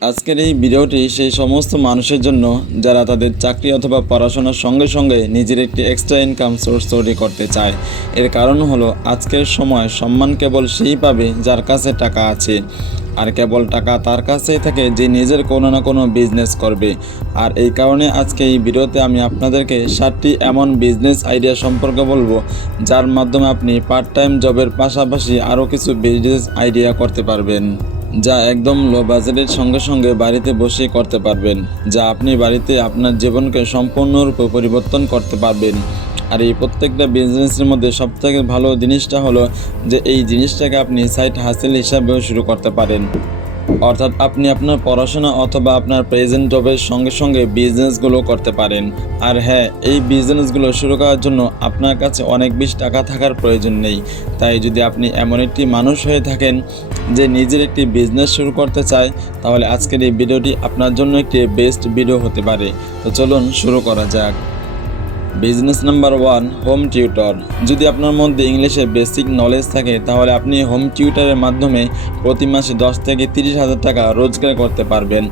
আজকের এই ভিডিওটি সেই সমস্ত মানুষের জন্য যারা তাদের চাকরি অথবা পড়াশোনার সঙ্গে সঙ্গে নিজের একটি এক্সট্রা ইনকাম সোর্স তৈরি করতে চায়। এর কারণ হলো আজকের সময় সম্মান কেবল সেই পাবে যার কাছে টাকা আছে। আর কেবল টাকা তার কাছেই থাকে যে নিজের কোনো না কোনো বিজনেস করবে। আর এই কারণে আজকে এই ভিডিওতে আমি আপনাদেরকে সাতটি এমন বিজনেস আইডিয়া সম্পর্কে বলব, যার মাধ্যমে আপনি পার্ট টাইম জবের পাশাপাশি আরও কিছু বিজনেস আইডিয়া করতে পারবেন। যা একদম লো বাজেটের সঙ্গে সঙ্গে বাড়িতে বসেই করতে পারবেন, যা আপনি বাড়িতে আপনার জীবনকে সম্পূর্ণরূপে পরিবর্তন করতে পারবেন। আর এই প্রত্যেকটা বিজনেসের মধ্যে সবথেকে ভালো জিনিসটা হলো যে এই জিনিসটাকে আপনি সাইড হাসিল হিসাবেও শুরু করতে পারেন। অর্থাৎ আপনি আপনার পড়াশোনা অথবা আপনার প্রেজেন্ট জবের সঙ্গে সঙ্গে বিজনেসগুলো করতে পারেন। আর হ্যাঁ এই বিজনেসগুলো শুরু করার জন্য আপনার কাছে অনেক বেশি টাকা থাকার প্রয়োজন নেই। তাই যদি আপনি এমন একটি মানুষ হয়ে থাকেন যে নিজের একটি বিজনেস শুরু করতে চায়, তাহলে আজকের এই ভিডিওটি আপনার জন্য একটি বেস্ট ভিডিও হতে পারে। তো চলুন শুরু করা যাক। Business number one home tutor যদি আপনার মধ্যে ইংলিশের বেসিক নলেজ থাকে, তাহলে আপনি হোম টিউটারের মাধ্যমে প্রতি মাসে দশ থেকে তিরিশ হাজার টাকা রোজগার করতে পারবেন।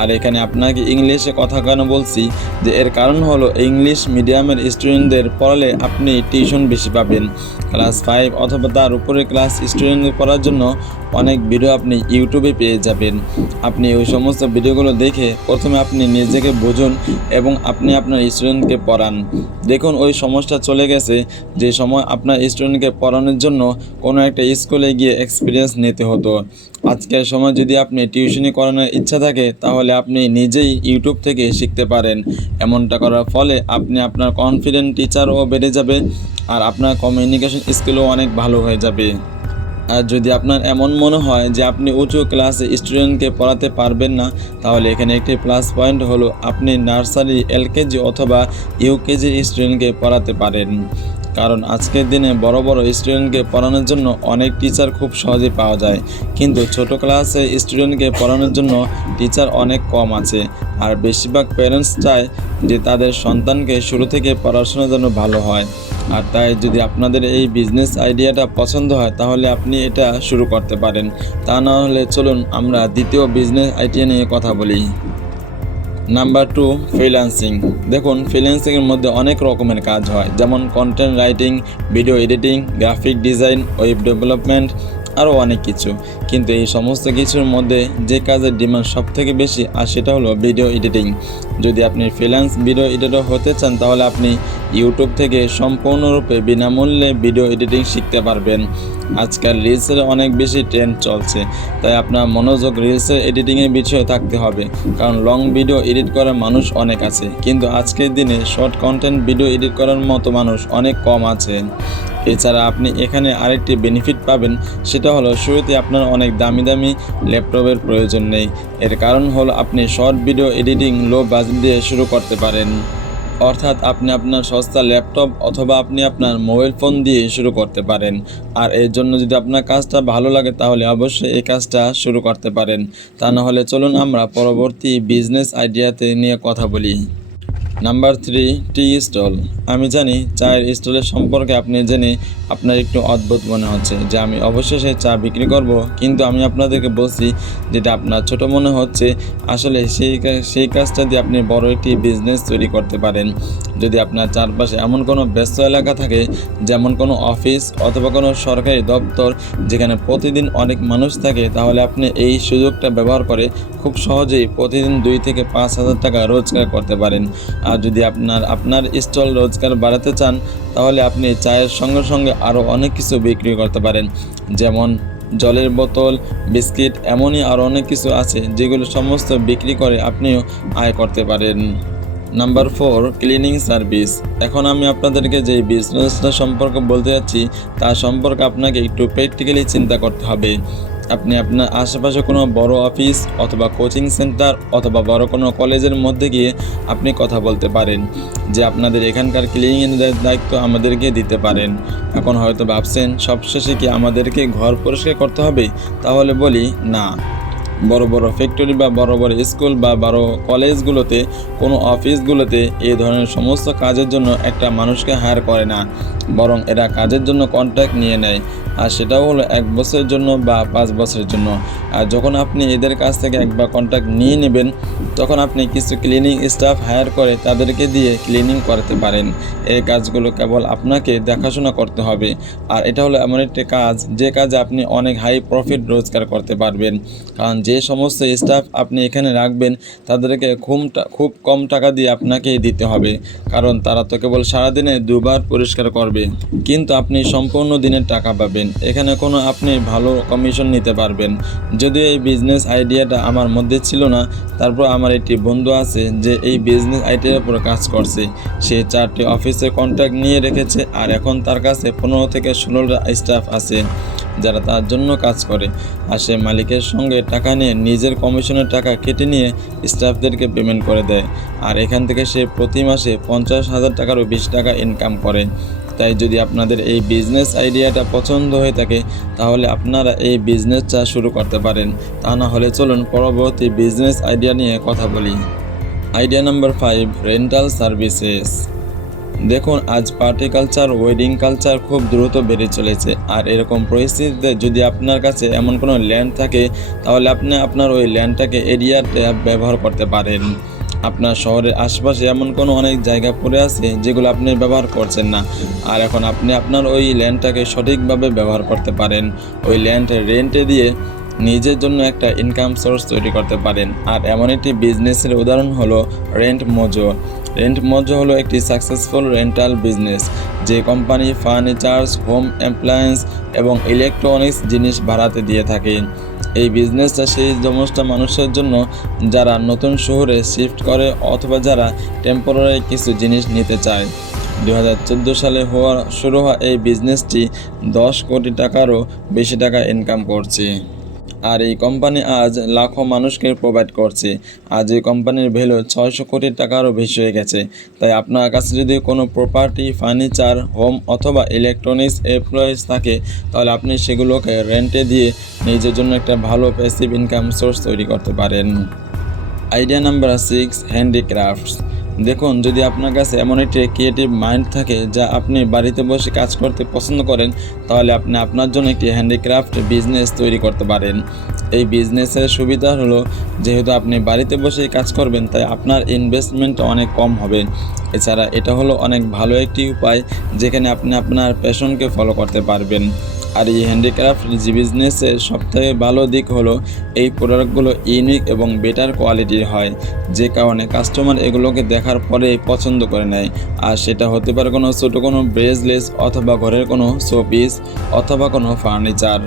আর এখানে আপনাকে ইংলিশে কথা কেন বলছি? যে এর কারণ হলো ইংলিশ মিডিয়ামের স্টুডেন্টদের পড়ালে আপনি টিউশন বেশি পাবেন। ক্লাস ফাইভ অথবা তার উপরে ক্লাস স্টুডেন্টদের পড়ার জন্য অনেক ভিডিও আপনি ইউটিউবে পেয়ে যাবেন। আপনি ওই সমস্ত ভিডিওগুলো দেখে প্রথমে আপনি নিজেকে বুঝুন এবং আপনি আপনার স্টুডেন্টকে পড়ান। দেখুন, ওই সমস্যা চলে গেছে। যে সময় আপনার স্টুডেন্টকে পড়ানোর জন্য কোনো একটা স্কুলে গিয়ে এক্সপিরিয়েন্স নিতে হতো। আজকের সময় যদি আপনি টিউশনি করানোর ইচ্ছা থাকে, তাহলে আপনি নিজেই ইউটিউব থেকে শিখতে পারেন। এমনটা করার ফলে আপনি আপনার কনফিডেন্ট টিচারও বেড়ে যাবে আর আপনার কমিউনিকেশন স্কিলও অনেক ভালো হয়ে যাবে। আর যদি আপনার এমন মনে হয় যে আপনি উঁচু ক্লাসে স্টুডেন্টকে পড়াতে পারবেন না, তাহলে এখানে একটি প্লাস পয়েন্ট হলো আপনি নার্সারি এলকেজি অথবা ইউকেজি স্টুডেন্টকে পড়াতে পারেন। কারণ আজকের দিনে বড় বড় স্টুডেন্টকে পড়ানোর জন্য অনেক টিচার খুব সহজে পাওয়া যায়। কিন্তু ছোট ক্লাসে স্টুডেন্টকে পড়ানোর জন্য টিচার অনেক কম আছে। আর বেশিরভাগ প্যারেন্টস চায় যে তাদের সন্তানকে শুরু থেকে পড়াশোনার জন্য ভালো হয়। আর তাই যদি আপনাদের এই বিজনেস আইডিয়াটা পছন্দ হয়, তাহলে আপনি এটা শুরু করতে পারেন। তা না হলে চলুন আমরা দ্বিতীয় বিজনেস আইডিয়া নিয়ে কথা বলি। নাম্বার টু ফ্রিল্যান্সিং দেখুন ফ্রিল্যান্সিংয়ের মধ্যে অনেক রকমের কাজ হয়। যেমন content writing video editing graphic design web development আরও অনেক কিছু। কিন্তু এই সমস্ত কিছুর মধ্যে যে কাজের ডিমান্ড সব থেকে বেশি, আর সেটা হলো ভিডিও এডিটিং। যদি আপনি ফ্রিল্যান্স ভিডিও এডিটর হতে চান, তাহলে আপনি ইউটিউব থেকে সম্পূর্ণরূপে বিনামূল্যে ভিডিও এডিটিং শিখতে পারবেন। আজকাল রিলসের অনেক বেশি ট্রেন্ড চলছে, তাই আপনার মনোযোগ রিলসের এডিটিংয়ের বিষয়ে থাকতে হবে। কারণ লং ভিডিও এডিট করার মানুষ অনেক আছে, কিন্তু আজকের দিনে শর্ট কন্টেন্ট ভিডিও এডিট করার মতো মানুষ অনেক কম আছে। এছাড়া আপনি এখানে আরেকটি বেনিফিট পাবেন, সেটা হলো শুরুতে আপনার অনেক দামি দামি ল্যাপটপের প্রয়োজন নেই। এর কারণ হলো আপনি short video editing low budget দিয়ে শুরু করতে পারেন। অর্থাৎ আপনি আপনার সস্তা ল্যাপটপ অথবা আপনি আপনার মোবাইল ফোন দিয়ে শুরু করতে পারেন। আর এর জন্য যদি আপনার কাজটা ভালো লাগে, তাহলে অবশ্যই এই কাজটা শুরু করতে পারেন। তা না হলে চলুন আমরা পরবর্তী বিজনেস আইডিয়াতে নিয়ে কথা বলি। নাম্বার থ্রি টি স্টল আমি জানি চায়ের স্টলের সম্পর্কে আপনি জেনে আপনার একটু অদ্ভুত মনে হচ্ছে যে আমি অবশেষে চা বিক্রি করব, কিন্তু আমি আপনাদেরকে বলছি যেটা আপনার ছোট মনে হচ্ছে, আসলে সেই সেই কাজটা দিয়ে আপনি বড় একটি বিজনেস তৈরি করতে পারেন। যদি আপনার চারপাশে এমন কোনো ব্যস্ত এলাকা থাকে, যেমন কোনো অফিস অথবা কোনো সরকারি দপ্তর, যেখানে প্রতিদিন অনেক মানুষ থাকে, তাহলে আপনি এই সুযোগটা ব্যবহার করে খুব সহজেই প্রতিদিন দুই থেকে পাঁচ হাজার টাকা রোজগার করতে পারেন। আর যদি আপনার আপনার স্টল রোজগার বাড়াতে চান, তাহলে আপনি চায়ের সঙ্গে সঙ্গে আরও অনেক কিছু বিক্রি করতে পারেন। যেমন জলের বোতল, বিস্কিট, এমনই আরও অনেক কিছু আছে যেগুলো সমস্ত বিক্রি করে আপনিও আয় করতে পারেন। Number four, cleaning service. এখন আমি আপনাদেরকে যে বিজনেসটা সম্পর্কে বলতে যাচ্ছি, তা সম্পর্কে আপনাকে একটু প্র্যাকটিক্যালি চিন্তা করতে হবে। আপনি আপনার আশেপাশে কোনো বড় অফিস অথবা কোচিং সেন্টার অথবা বড় কোনো কলেজের মধ্যে গিয়ে আপনি কথা বলতে পারেন, যে আপনাদের এখানকার ক্লিনিংয়ের দায়িত্ব আমাদেরকে দিতে পারেন। এখন হয়তো ভাবছেন, সবশেষে কি আমাদেরকে ঘর পরিষ্কার করতে হবে? তাহলে বলি, না। বড় বড় ফ্যাক্টরি বা বড় বড় স্কুল বা বড় কলেজগুলোতে, কোনো অফিসগুলোতে এই ধরনের সমস্ত কাজের জন্য একটা মানুষকে হায়ার করে না। বরং এরা কাজের জন্য কন্ট্রাক্ট নিয়ে নেয়। আর সেটাও হলো এক বছরের জন্য বা পাঁচ বছরের জন্য। আর যখন আপনি এদের কাছ থেকে একবার কন্ট্রাক্ট নিয়ে নেবেন, তখন আপনি কিছু ক্লিনিং স্টাফ হায়ার করে তাদেরকে দিয়ে ক্লিনিং করাতে পারেন। এই কাজগুলো কেবল আপনাকে দেখাশোনা করতে হবে। আর এটা হলো এমন একটি কাজ, যে কাজে আপনি অনেক হাই প্রফিট রোজগার করতে পারবেন। কারণ যে সমস্ত স্টাফ আপনি এখানে রাখবেন, তাদেরকে খুব খুব কম টাকা দিয়ে আপনাকে দিতে হবে। কারণ তারা তো কেবল সারাদিনে দুবার পরিষ্কার করবে। কিন্তু আপনি সম্পূর্ণ দিনের টাকা পাবেন। এখানে কোনো আপনি ভালো কমিশন নিতে পারবেন। যদিও এই বিজনেস আইডিয়াটা আমার মধ্যে ছিল না, তারপর আমার একটি বন্ধু আছে যে এই বিজনেস আইডিয়ার উপর কাজ করছে। সে চারটি অফিসে কন্ট্যাক্ট নিয়ে রেখেছে, আর এখন তার কাছে পনেরো থেকে ষোলোটা স্টাফ আছে। যারা তার জন্য কাজ করে। আর সে মালিকের সঙ্গে টাকা নিয়ে নিজের কমিশনের টাকা কেটে নিয়ে স্টাফদেরকে পেমেন্ট করে দেয়। আর এখান থেকে সে প্রতি মাসে পঞ্চাশ হাজার টাকারও বেশি টাকা ইনকাম করে। তাই যদি আপনাদের এই বিজনেস আইডিয়াটা পছন্দ হয়ে থাকে, তাহলে আপনারা এই বিজনেসটা শুরু করতে পারেন। তা না হলে চলুন পরবর্তী বিজনেস আইডিয়া নিয়ে কথা বলি। Idea number five rental services দেখুন, আজ পার্টি কালচার ওয়েডিং কালচার খুব দ্রুত বেড়ে চলেছে। আর এরকম পরিস্থিতিতে যদি আপনার কাছে এমন কোনো ল্যান্ড থাকে, তাহলে আপনি আপনার ওই ল্যান্ডটাকে এরিয়াতে ব্যবহার করতে পারেন। আপনার শহরের আশেপাশে এমন কোনো অনেক জায়গা পড়ে আছে, যেগুলো আপনি ব্যবহার করছেন না। আর এখন আপনি আপনার ওই ল্যান্ডটাকে সঠিকভাবে ব্যবহার করতে পারেন। ওই ল্যান্ড রেন্টে দিয়ে নিজের জন্য একটা ইনকাম সোর্স তৈরি করতে পারেন। আর এমন একটি বিজনেসের উদাহরণ হলো রেন্ট মোজো রেন্ট মোজো হলো একটি সাকসেসফুল রেন্টাল বিজনেস যে কোম্পানি ফার্নিচার্স হোম অ্যাপ্লায়েন্স এবং ইলেকট্রনিক্স জিনিস ভাড়াতে দিয়ে থাকে। এই বিজনেসটা সেই সমস্ত মানুষের জন্য যারা নতুন শহরে শিফট করে অথবা যারা টেম্পোরারি কিছু জিনিস নিতে চায়। দু হাজার চোদ্দ সালে হওয়া, শুরু হওয়া এই বিজনেসটি দশ কোটি টাকারও বেশি টাকা ইনকাম করছে। আর এই কোম্পানি আজ লাখো মানুষকে প্রোভাইড করছে। আজ এই কোম্পানির ভ্যালু ছয়শো কোটি টাকারও বেশি হয়ে গেছে। তাই আপনার কাছে যদি কোনো প্রপার্টি ফার্নিচার হোম অথবা ইলেকট্রনিক্স এমপ্লয়িজ থাকে, তাহলে আপনি সেগুলোকে রেন্টে দিয়ে নিজের জন্য একটা ভালো প্যাসিভ ইনকাম সোর্স তৈরি করতে পারেন। আইডিয়া নাম্বার সিক্স হ্যান্ডিক্রাফটস দেখুন, যদি আপনার কাছে এমন একটি ক্রিয়েটিভ মাইন্ড থাকে যা আপনি বাড়িতে বসে কাজ করতে পছন্দ করেন, তাহলে আপনি আপনার জন্য একটি হ্যান্ডিক্রাফট বিজনেস তৈরি করতে পারেন। এই বিজনেসের সুবিধা হলো, যেহেতু আপনি বাড়িতে বসেই কাজ করবেন, তাই আপনার ইনভেস্টমেন্ট অনেক কম হবে। এছাড়া এটা হলো অনেক ভালো একটি উপায়, যেখানে আপনি আপনার প্যাশনকে ফলো করতে পারবেন। আর এই হ্যান্ডিক্রাফট যে বিজনেসের সবথেকে ভালো দিক হলো এই প্রোডাক্টগুলো ইউনিক এবং বেটার কোয়ালিটির হয়। যে কারণে কাস্টমার এগুলোকে দেখার পরে পছন্দ করে নেয়। আর সেটা হতে পারে কোনো ছোটো কোনো ব্রেসলেস অথবা ঘরের কোনো শোপিস অথবা কোনো ফার্নিচার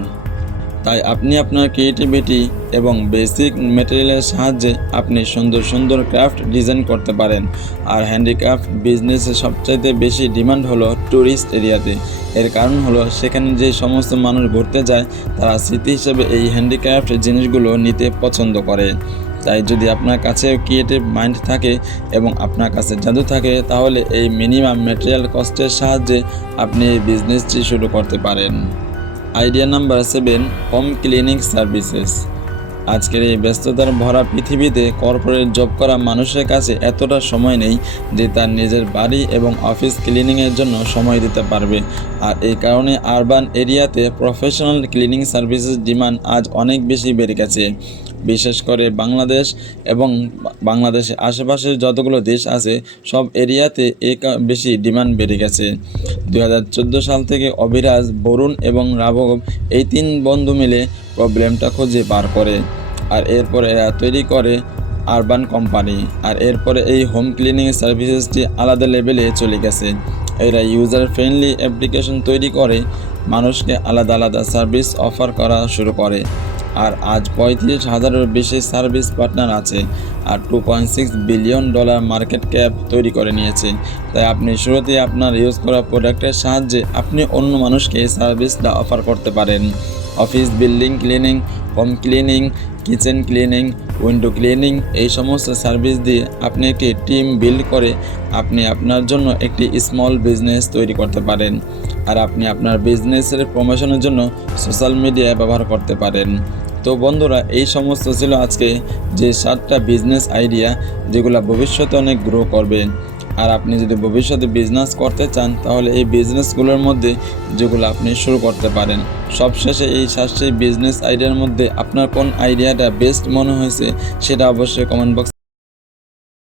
তাই আপনি আপনার ক্রিয়েটিভিটি এবং বেসিক মেটেরিয়ালের সাহায্যে আপনি সুন্দর সুন্দর ক্রাফট ডিজাইন করতে পারেন। আর হ্যান্ডিক্রাফট বিজনেসে সবচাইতে বেশি ডিমান্ড হলো ট্যুরিস্ট এরিয়াতে এর কারণ হলো সেখানে যে সমস্ত মানুষ ঘুরতে যায়, তারা স্মৃতি হিসেবে এই হ্যান্ডিক্রাফট জিনিসগুলো নিতে পছন্দ করে। তাই যদি আপনার কাছে ক্রিয়েটিভ মাইন্ড থাকে এবং আপনার কাছে জাদু থাকে, তাহলে এই মিনিমাম ম্যাটেরিয়াল কস্টের সাহায্যে আপনি এই বিজনেসটি শুরু করতে পারেন। Idea number seven, home cleaning services. আজকের এই ব্যস্ততার ভরা পৃথিবীতে কর্পোরেট জব করা মানুষের কাছে এতটা সময় নেই যে তার নিজের বাড়ি এবং অফিস ক্লিনিংয়ের জন্য সময় দিতে পারবে। আর এই কারণে আরবান এরিয়াতে প্রফেশনাল ক্লিনিং সার্ভিসেস ডিমান্ড আজ অনেক বেশি বেড়ে গেছে। বিশেষ করে বাংলাদেশ এবং বাংলাদেশের আশেপাশের যতগুলো দেশ আছে, সব এরিয়াতে কা- বেশি ডিমান্ড বেড়ে গেছে। দু হাজার চোদ্দ সাল থেকে অভিরাজ বরুণ এবং রাঘব এই তিন বন্ধু মিলে প্রবলেমটা খুঁজে বার করে। আর এরপর এরা তৈরি করে আরবান কোম্পানি। আর এরপরে এই হোম ক্লিনিং সার্ভিসেসটি আলাদা লেভেলে চলে গেছে। এরা ইউজার ফ্রেন্ডলি অ্যাপ্লিকেশন তৈরি করে, মানুষকে আলাদা আলাদা সার্ভিস অফার করা শুরু করে। আর আজ পঁয়ত্রিশ হাজারের বেশি সার্ভিস পার্টনার আছে আর two point six billion dollar market cap তৈরি করে নিয়েছে। তাই আপনি শুরুতে আপনার ইউজ করা প্রোডাক্টের সাহায্যে আপনি অন্য মানুষকে এই সার্ভিসটা অফার করতে পারেন। Office building cleaning home cleaning kitchen cleaning, window cleaning এই সমস্ত সার্ভিস দিয়ে আপনি একটি টিম বিল্ড করে আপনি আপনার জন্য একটি স্মল বিজনেস তৈরি করতে পারেন আর আপনি আপনার বিজনেসের প্রমোশনের জন্য সোশ্যাল মিডিয়া ব্যবহার করতে পারেন। তো বন্ধুরা, এই সমস্ত ছিল আজকে যে সাতটা বিজনেস আইডিয়া যেগুলো ভবিষ্যতে অনেক গ্রো করবে। আর আপনি যদি ভবিষ্যতে বিজনেস করতে চান, তাহলে এই বিজনেসগুলোর মধ্যে যেগুলো আপনি শুরু করতে পারেন। সবশেষে এই সাতটি বিজনেস আইডিয়ার মধ্যে আপনার কোন আইডিয়াটা বেস্ট মনে হয়েছে, সেটা অবশ্যই কমেন্ট বক্স